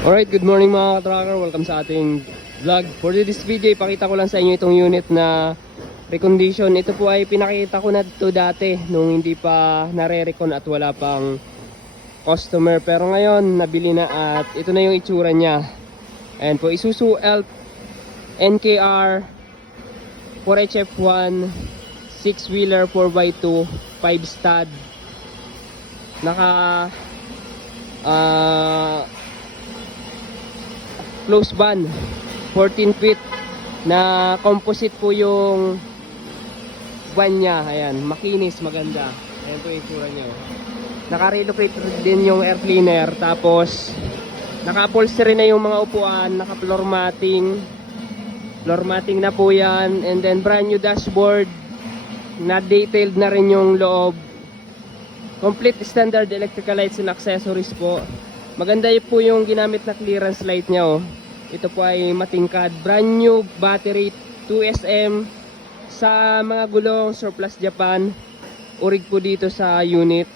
Alright, good morning mga ka-tracker. Welcome sa ating vlog. For this video, ipakita ko lang sa inyo itong unit na recondition. Ito po ay pinakita ko na ito dati nung hindi pa nare-recon at wala pang customer. Pero ngayon, nabili na at ito na yung itsura niya. Ayan po, Isuzu Elf NKR 4HF1 6-wheeler 4x2 5 stud. Naka close van 14 feet na composite po yung van niya. Ayan, makinis, maganda. Ayan po yung itsura niya. Naka-relocate din yung air cleaner. Tapos naka-upholstery na yung mga upuan. Naka-floor matting. Floor matting na po yan. And then brand new dashboard. Na-detailed na rin yung loob. Complete standard electrical lights and accessories po. Maganda po yung ginamit na clearance light niya. Ito po ay matingkad. Brand new battery 2SM. Sa mga gulong surplus Japan. Urig po dito sa unit.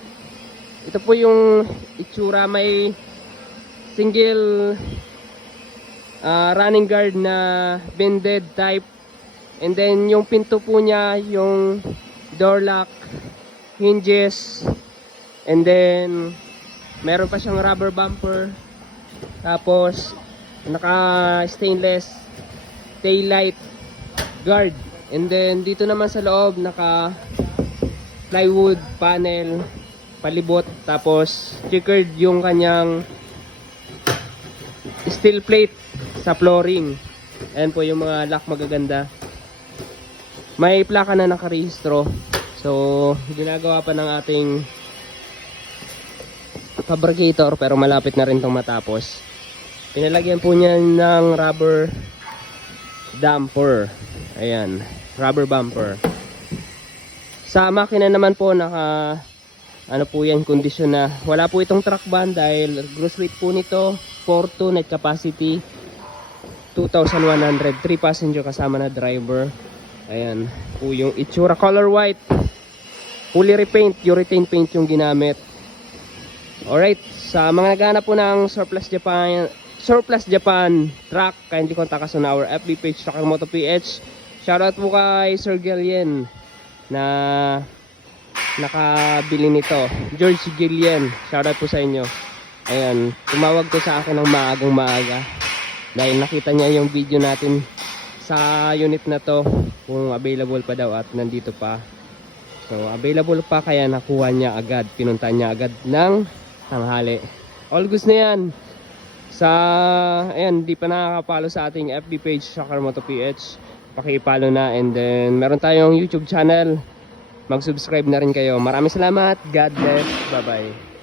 Ito po yung itsura. May single running guard na bended type. And then yung pinto po niya, yung door lock, hinges. And then meron pa siyang rubber bumper. Tapos naka stainless tail light guard. And then dito naman sa loob naka plywood panel palibot. Tapos checkered yung kanyang steel plate sa flooring. Ayan po yung mga lock, magaganda. May plaka na nakarehistro. So ginagawa pa ng ating fabricator pero malapit na rin itong matapos. Pinalagyan po niya ng rubber damper. Ayan, rubber bumper. Sa makina naman po naka ano po yan, kondisyon na. Wala po itong truck ban dahil gross weight po nito 4.2, net capacity 2,100, 3 passenger kasama na driver. Ayan po yung itsura, color white, fully repaint, urethane paint yung ginamit. Alright, sa mga naghahanap po ng surplus Japan truck, kindly contact us on our FB page, Trucker Moto PH. Shoutout po kay Sir Gillian na nakabili nito, George Gillian. Shoutout po sa inyo. Ayan, tumawag to sa akin ng maagang maaga dahil nakita niya yung video natin sa unit na to, kung available pa daw at nandito pa. So available pa kaya nakuha niya agad, pinunta niya agad ng tanghali. All goods na yan. Sa ayan, di pa nakakapalo sa ating FB page, Trucker Moto PH, paki-follow na. And then meron tayong YouTube channel, mag-subscribe na rin kayo. Maraming salamat, God bless, bye bye.